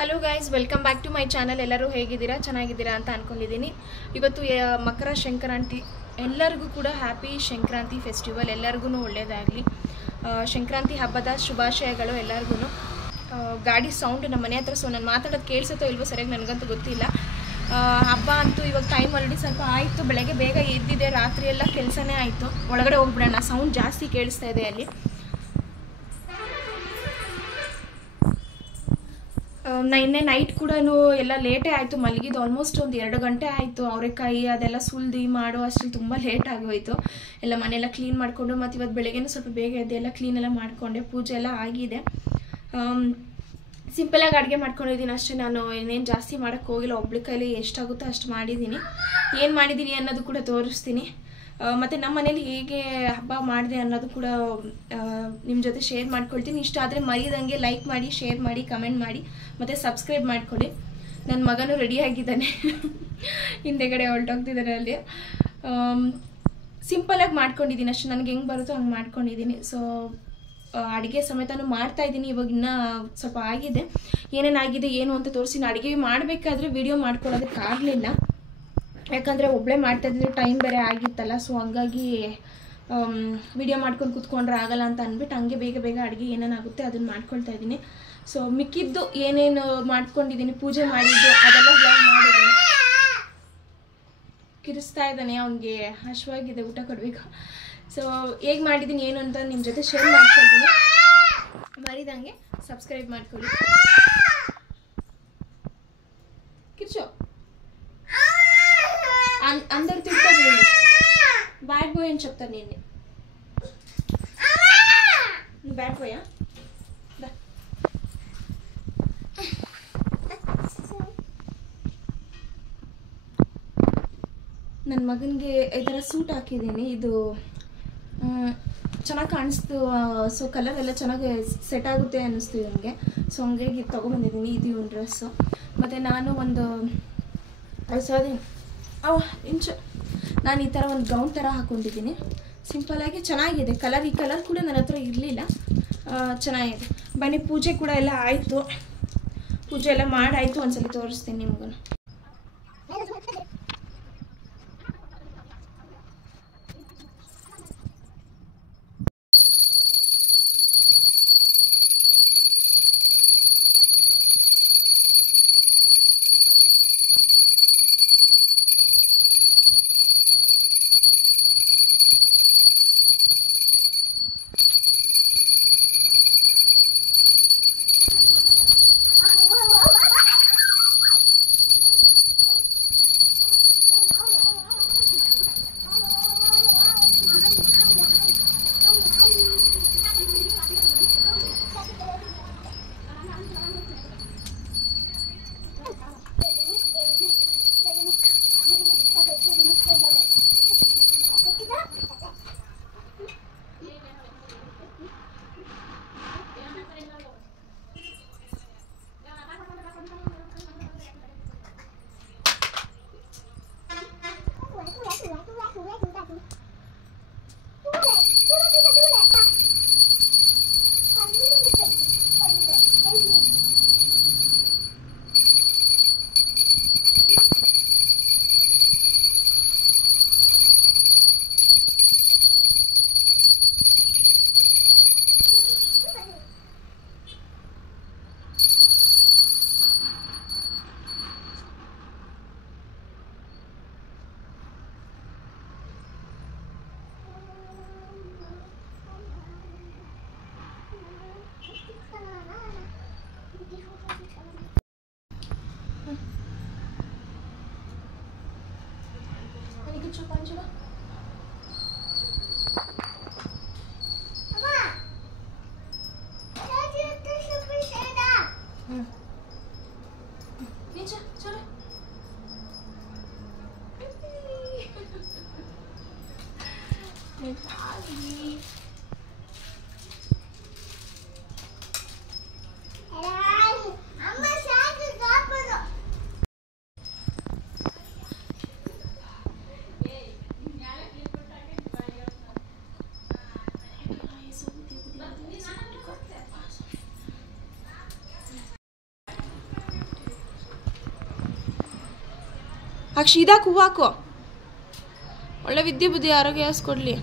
Hello guys, welcome back to my channel. ಎಲ್ಲರೂ ಹೇಗಿದ್ದೀರಾ? ಚೆನ್ನಾಗಿದ್ದೀರಾ ಅಂತ ಅಂದ್ಕೊಂಡಿದ್ದೀನಿ. ಇವತ್ತು ಮಕರ ಸಂಕ್ರಾಂತಿ. ಎಲ್ಲರಿಗೂ ಕೂಡ ಹ್ಯಾಪಿ ಸಂಕ್ರಾಂತಿ ಫೆಸ್ಟಿವಲ್. ಎಲ್ಲರಿಗೂ ಒಳ್ಳೆಯದಾಗಲಿ. ಸಂಕ್ರಾಂತಿ ಹಬ್ಬದ ಶುಭಾಶಯಗಳು ಎಲ್ಲರಿಗೂ. ಗಾಡಿ ಸೌಂಡ್ ನಮ್ಮ ಮನೆ ಹತ್ರ, ಸೊ ನಾನು ಮಾತಾಡೋದು ಕೇಳಿಸುತ್ತೋ ಇಲ್ವೋ ಸರಿಯಾಗಿ ನನಗಂತೂ ಗೊತ್ತಿಲ್ಲ. ಹಬ್ಬ ಅಂತೂ ಇವಾಗ ಟೈಮ್ ಆಲ್ರೆಡಿ ಸ್ವಲ್ಪ ಆಯಿತು. ಬೆಳಗ್ಗೆ ಬೇಗ ಎದ್ದಿದೆ, ರಾತ್ರಿ ಎಲ್ಲ ಕೆಲಸನೇ ಆಯಿತು. ಒಳಗಡೆ ಹೋಗ್ಬಿಡೋಣ, ಸೌಂಡ್ ಜಾಸ್ತಿ ಕೇಳಿಸ್ತಾ ಇದೆ ಅಲ್ಲಿ. ನಿನ್ನೆ ನೈಟ್ ಕೂಡ ಎಲ್ಲ ಲೇಟೇ ಆಯಿತು ಮಲಗಿದ್ದು. ಆಲ್ಮೋಸ್ಟ್ ಒಂದು 2 ಗಂಟೆ ಆಯಿತು. ಅವರೆಕಾಯಿ ಅದೆಲ್ಲ ಸುಲ್ದು ಮಾಡೋ ಅಷ್ಟರಲ್ಲಿ ತುಂಬ ಲೇಟ್ ಆಗೋಯಿತು. ಎಲ್ಲ ಮನೆಯೆಲ್ಲ ಕ್ಲೀನ್ ಮಾಡಿಕೊಂಡು, ಮತ್ತು ಇವತ್ತು ಬೆಳಗ್ಗೆನೂ ಸ್ವಲ್ಪ ಬೇಗ ಎದ್ದು ಎಲ್ಲ ಕ್ಲೀನೆಲ್ಲ ಮಾಡಿಕೊಂಡೆ. ಪೂಜೆ ಎಲ್ಲ ಆಗಿದೆ. ಸಿಂಪಲಾಗಿ ಅಡುಗೆ ಮಾಡ್ಕೊಂಡಿದ್ದೀನಿ ಅಷ್ಟೇ. ನಾನು ಇನ್ನೇನು ಜಾಸ್ತಿ ಮಾಡೋಕ್ಕೆ ಹೋಗಿಲ್ಲ. ಒಬ್ಳ ಕೈಲಿ ಎಷ್ಟಾಗುತ್ತೋ ಅಷ್ಟು ಮಾಡಿದ್ದೀನಿ. ಏನು ಮಾಡಿದ್ದೀನಿ ಅನ್ನೋದು ಕೂಡ ತೋರಿಸ್ತೀನಿ. ಮತ್ತು ನಮ್ಮ ಮನೇಲಿ ಹೇಗೆ ಹಬ್ಬ ಮಾಡಿದೆ ಅನ್ನೋದು ಕೂಡ ನಿಮ್ಮ ಜೊತೆ ಶೇರ್ ಮಾಡ್ಕೊಳ್ತೀನಿ. ಇಷ್ಟ ಆದರೆ ಮರೀದಂಗೆ ಲೈಕ್ ಮಾಡಿ, ಶೇರ್ ಮಾಡಿ, ಕಮೆಂಟ್ ಮಾಡಿ, ಮತ್ತು ಸಬ್ಸ್ಕ್ರೈಬ್ ಮಾಡ್ಕೊಳ್ಳಿ. ನನ್ನ ಮಗನೂ ರೆಡಿಯಾಗಿದ್ದಾನೆ, ಹಿಂದೆಗಡೆ ಹೊರಟೋಗ್ತಿದ್ದಾನೆ ಅಲ್ಲಿ. ಸಿಂಪಲಾಗಿ ಮಾಡ್ಕೊಂಡಿದ್ದೀನಿ ಅಷ್ಟು. ನನಗೆ ಹೆಂಗೆ ಬರುತ್ತೋ ಹಂಗೆ ಮಾಡ್ಕೊಂಡಿದ್ದೀನಿ. ಸೊ ಅಡುಗೆ ಸಮೇತನೂ ಮಾಡ್ತಾಯಿದ್ದೀನಿ. ಇವಾಗ ಇನ್ನೂ ಸ್ವಲ್ಪ ಆಗಿದೆ. ಏನೇನಾಗಿದೆ ಏನು ಅಂತ ತೋರಿಸಿ. ಅಡುಗೆ ಮಾಡಬೇಕಾದ್ರೆ ವಿಡಿಯೋ ಮಾಡ್ಕೊಳ್ಳೋದಕ್ಕಾಗಲಿಲ್ಲ, ಯಾಕಂದರೆ ಒಬ್ಬಳೇ ಮಾಡ್ತಾಯಿದ್ದೀನಿ. ಟೈಮ್ ಬೇರೆ ಆಗಿತ್ತಲ್ಲ. ಸೊ ಹಂಗಾಗಿ ವಿಡಿಯೋ ಮಾಡ್ಕೊಂಡು ಕೂತ್ಕೊಂಡ್ರೆ ಆಗಲ್ಲ ಅಂತ ಅಂದ್ಬಿಟ್ಟು ಹಂಗೆ ಬೇಗ ಬೇಗ ಅಡುಗೆ ಏನೇನಾಗುತ್ತೆ ಅದನ್ನು ಮಾಡ್ಕೊಳ್ತಾ ಇದ್ದೀನಿ. ಸೊ ಮಿಕ್ಕಿದ್ದು ಏನೇನು ಮಾಡ್ಕೊಂಡಿದ್ದೀನಿ, ಪೂಜೆ ಮಾಡಿದ್ದು ಅದೆಲ್ಲ ಬ್ಲಾಗ್ ಮಾಡಿದ್ದೀನಿ. ಕಿರಿಸ್ತಾ ಇದ್ದಾನೆ, ಅವನಿಗೆ ಹಶ್ವಾಗಿದೆ, ಊಟ ಕೊಡಬೇಕು. ಸೊ ಹೇಗೆ ಮಾಡಿದ್ದೀನಿ ಏನು ಅಂತ ನಿಮ್ಮ ಜೊತೆ ಶೇರ್ ಮಾಡ್ಕೊಳ್ತೀನಿ. ಮರಿದಂಗೆ ಸಬ್ಸ್ಕ್ರೈಬ್ ಮಾಡ್ಕೊಳ್ಳಿ. ಕಿರ್ಚೋ అందరు తింటారు. నేను బ్యాడ్ బాయ్ అని చెప్తాను. నేను నువ్వు బ్యాడ్ బాయా? ನನ್ನ ಮಗನಿಗೆ ಈ ಥರ ಸೂಟ್ ಹಾಕಿದ್ದೀನಿ. ಇದು ಚೆನ್ನಾಗಿ ಕಾಣಿಸ್ತು. ಸೊ ಕಲರ್ ಎಲ್ಲ ಚೆನ್ನಾಗಿ ಸೆಟ್ ಆಗುತ್ತೆ ಅನ್ನಿಸ್ತು ನನಗೆ. ಸೊ ಹಂಗಾಗಿ ತೊಗೊಂಬಂದಿದ್ದೀನಿ. ಇದು ಇವನ್ ಡ್ರೆಸ್ಸು. ಮತ್ತು ನಾನು ಒಂದು ನಾನು ಈ ಥರ ಒಂದು ಗೌನ್ ಥರ ಹಾಕ್ಕೊಂಡಿದ್ದೀನಿ. ಸಿಂಪಲಾಗಿ ಚೆನ್ನಾಗಿದೆ ಕಲರ್. ಈ ಕಲರ್ ಕೂಡ ನನ್ನ ಹತ್ರ ಇರಲಿಲ್ಲ. ಚೆನ್ನಾಗಿದೆ. ಬನ್ನಿ, ಪೂಜೆ ಕೂಡ ಎಲ್ಲ ಆಯಿತು. ಪೂಜೆ ಎಲ್ಲ ಮಾಡಾಯಿತು. ಒಂದ್ಸಲ ತೋರಿಸ್ತೀನಿ ನಿಮಗೂ. ಅಕ್ಷಿ ಇದಾಕು ಹೂವು ಹಾಕು. ಒಳ್ಳೆ ವಿದ್ಯೆ ಬುದ್ಧಿ ಆರೋಗ್ಯ ಕೊಡ್ಲಿ.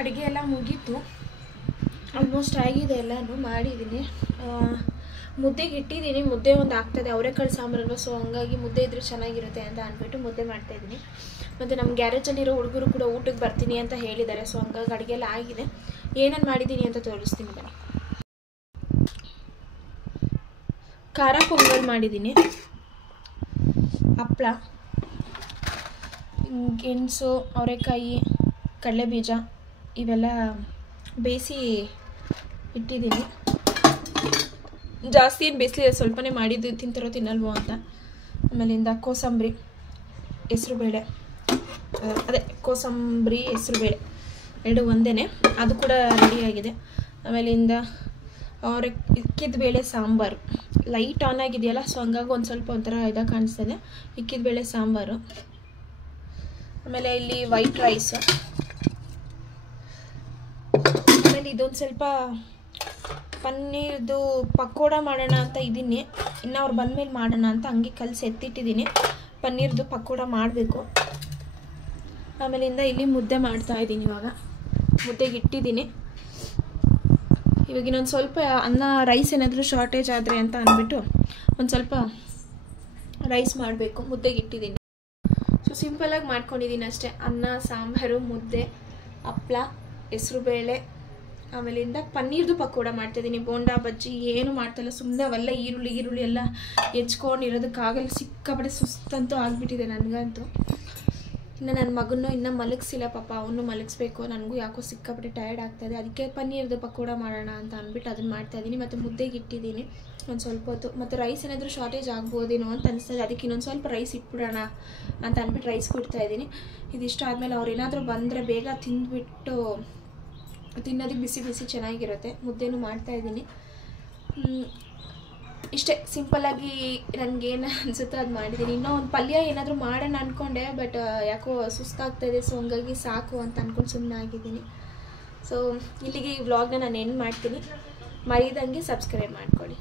ಅಡುಗೆ ಎಲ್ಲ ಮುಗೀತು, ಆಲ್ಮೋಸ್ಟ್ ಆಗಿದೆ, ಎಲ್ಲನೂ ಮಾಡಿದ್ದೀನಿ. ಮುದ್ದೆಗೆ ಇಟ್ಟಿದ್ದೀನಿ, ಮುದ್ದೆ ಒಂದು ಆಗ್ತದೆ, ಅವರೆಕಾಳು ಸಾಂಬಾರಲ್ವ, ಸೊ ಹಂಗಾಗಿ ಮುದ್ದೆ ಇದ್ರೆ ಚೆನ್ನಾಗಿರುತ್ತೆ ಅಂತ ಅಂದ್ಬಿಟ್ಟು ಮುದ್ದೆ ಮಾಡ್ತಾಯಿದ್ದೀನಿ. ಮತ್ತು ನಮ್ಮ ಗ್ಯಾರೇಜಲ್ಲಿರೋ ಹುಡುಗರು ಕೂಡ ಊಟಕ್ಕೆ ಬರ್ತೀನಿ ಅಂತ ಹೇಳಿದ್ದಾರೆ, ಸೊ ಹಂಗಾಗಿ ಅಡುಗೆ ಎಲ್ಲ ಆಗಿದೆ. ಏನೇನು ಮಾಡಿದ್ದೀನಿ ಅಂತ ತೋರಿಸ್ತೀನಿ ಬನ್ನಿ. ಖಾರ ಪೊಂಗಲ್ ಮಾಡಿದ್ದೀನಿ, ಹಪ್ಪಳ, ಗೆಣಸು, ಅವರೆಕಾಯಿ, ಕಡಲೆಬೀಜ ಇವೆಲ್ಲ ಬೇಯಿಸಿ ಇಟ್ಟಿದ್ದೀನಿ. ಜಾಸ್ತಿ ಏನು ಬೇಯಿಸಲಿಲ್ಲ, ಸ್ವಲ್ಪನೇ ಮಾಡಿದ್ದು, ತಿಂತಿರೋ ತಿನ್ನಲ್ವೋ ಅಂತ. ಆಮೇಲಿಂದ ಕೋಸಂಬರಿ, ಹೆಸ್ರುಬೇಳೆ, ಅದೇ ಕೋಸಂಬರಿ ಹೆಸ್ರುಬೇಳೆ ಎರಡು ಒಂದೇ, ಅದು ಕೂಡ ರೆಡಿಯಾಗಿದೆ. ಆಮೇಲಿಂದ ಇಕ್ಕಿದ ಸಾಂಬಾರು ಲೈಟ್ ಆನ್ ಆಗಿದೆಯಲ್ಲ, ಸೊ ಹಂಗಾಗಿ ಒಂದು ಸ್ವಲ್ಪ ಒಂಥರ ಇದಾಗಿ ಕಾಣಿಸ್ತದೆ. ಇಕ್ಕಿದ ಬೇಳೆ ಸಾಂಬಾರು, ಆಮೇಲೆ ಇಲ್ಲಿ ವೈಟ್ ರೈಸು, ಆಮೇಲೆ ಇದೊಂದು ಸ್ವಲ್ಪ ಪನ್ನೀರ್ದು ಪಕೋಡ ಮಾಡೋಣ ಅಂತ ಇದ್ದೀನಿ. ಇನ್ನು ಅವ್ರು ಬಂದಮೇಲೆ ಮಾಡೋಣ ಅಂತ ಹಂಗೆ ಕಲಸಿ ಎತ್ತಿಟ್ಟಿದ್ದೀನಿ. ಪನ್ನೀರ್ದು ಪಕೋಡ ಮಾಡಬೇಕು. ಆಮೇಲಿಂದ ಇಲ್ಲಿ ಮುದ್ದೆ ಮಾಡ್ತಾಯಿದ್ದೀನಿ. ಇವಾಗ ಮುದ್ದೆಗೆ ಇಟ್ಟಿದ್ದೀನಿ. ಇವಾಗ ಇನ್ನೊಂದು ಸ್ವಲ್ಪ ಅನ್ನ, ರೈಸ್ ಏನಾದರೂ ಶಾರ್ಟೇಜ್ ಆದರೆ ಅಂತ ಅಂದ್ಬಿಟ್ಟು ಒಂದು ಸ್ವಲ್ಪ ರೈಸ್ ಮಾಡಬೇಕು. ಮುದ್ದೆಗೆ ಇಟ್ಟಿದ್ದೀನಿ. ಸೊ ಸಿಂಪಲಾಗಿ ಮಾಡ್ಕೊಂಡಿದ್ದೀನಿ ಅಷ್ಟೇ. ಅನ್ನ, ಸಾಂಬಾರು, ಮುದ್ದೆ, ಹಪ್ಪಳ, ಹೆಸ್ರುಬೇಳೆ, ಆಮೇಲಿಂದ ಪನ್ನೀರ್ದು ಪಕೋಡ ಮಾಡ್ತಾಯಿದ್ದೀನಿ. ಬೋಂಡಾ ಬಜ್ಜಿ ಏನು ಮಾಡ್ತಾಯಿಲ್ಲ, ಸುಮ್ಮನೆ ಅವೆಲ್ಲ ಈರುಳ್ಳಿ ಎಲ್ಲ ಹೆಚ್ಕೊಂಡಿರೋದಕ್ಕಾಗಲ್ಲ. ಸಿಕ್ಕಾಪಟ್ಟೆ ಸುಸ್ತಂತೂ ಆಗಿಬಿಟ್ಟಿದೆ ನನಗಂತೂ. ಇನ್ನು ನನ್ನ ಮಗನೂ ಇನ್ನೂ ಮಲಗಿಸಿಲ್ಲ ಪಾಪ, ಅವನು ಮಲಗಿಸ್ಬೇಕು. ನನಗೂ ಯಾಕೋ ಸಿಕ್ಕಾಪಟ್ಟೆ ಟಯರ್ಡ್ ಆಗ್ತಾಯಿದೆ. ಅದಕ್ಕೆ ಪನ್ನೀರ್ದು ಪಕೋಡ ಮಾಡೋಣ ಅಂತ ಅಂದ್ಬಿಟ್ಟು ಅದನ್ನು ಮಾಡ್ತಾಯಿದ್ದೀನಿ. ಮತ್ತು ಮುದ್ದೆಗೆ ಇಟ್ಟಿದ್ದೀನಿ ಒಂದು ಸ್ವಲ್ಪ ಹೊತ್ತು. ಮತ್ತು ರೈಸ್ ಏನಾದರೂ ಶಾರ್ಟೇಜ್ ಆಗ್ಬೋದೇನೋ ಅಂತ ಅನಿಸ್ತದೆ. ಅದಕ್ಕೆ ಇನ್ನೊಂದು ಸ್ವಲ್ಪ ರೈಸ್ ಇಟ್ಬಿಡೋಣ ಅಂತ ಅಂದ್ಬಿಟ್ಟು ರೈಸ್ ಕೊಡ್ತಾಯಿದ್ದೀನಿ. ಇದಿಷ್ಟು ಆದಮೇಲೆ ಅವ್ರು ಏನಾದರೂ ಬಂದರೆ ಬೇಗ ತಿಂದ್ಬಿಟ್ಟು ತಿನ್ನೋದಕ್ಕೆ ಬಿಸಿ ಬಿಸಿ ಚೆನ್ನಾಗಿರುತ್ತೆ. ಮುದ್ದೆನೂ ಮಾಡ್ತಾಯಿದ್ದೀನಿ. ಇಷ್ಟೇ ಸಿಂಪಲ್ಲಾಗಿ ನನಗೇನು ಅನಿಸುತ್ತೋ ಅದು ಮಾಡಿದ್ದೀನಿ. ಇನ್ನೂ ಒಂದು ಪಲ್ಯ ಏನಾದರೂ ಮಾಡೋಣ ಅಂದ್ಕೊಂಡೆ, ಬಟ್ ಯಾಕೋ ಸುಸ್ತಾಗ್ತಾಯಿದೆ. ಸೊ ಹಂಗಾಗಿ ಸಾಕು ಅಂತ ಅಂದ್ಕೊಂಡು ಸುಮ್ಮನೆ ಆಗಿದ್ದೀನಿ. ಸೊ ಇಲ್ಲಿಗೆ ಈ ವ್ಲಾಗ್ನ ನಾನು ಎಂಡ್ ಮಾಡ್ತೀನಿ. ಮರೀದಂಗೆ ಸಬ್ಸ್ಕ್ರೈಬ್ ಮಾಡ್ಕೊಳ್ಳಿ.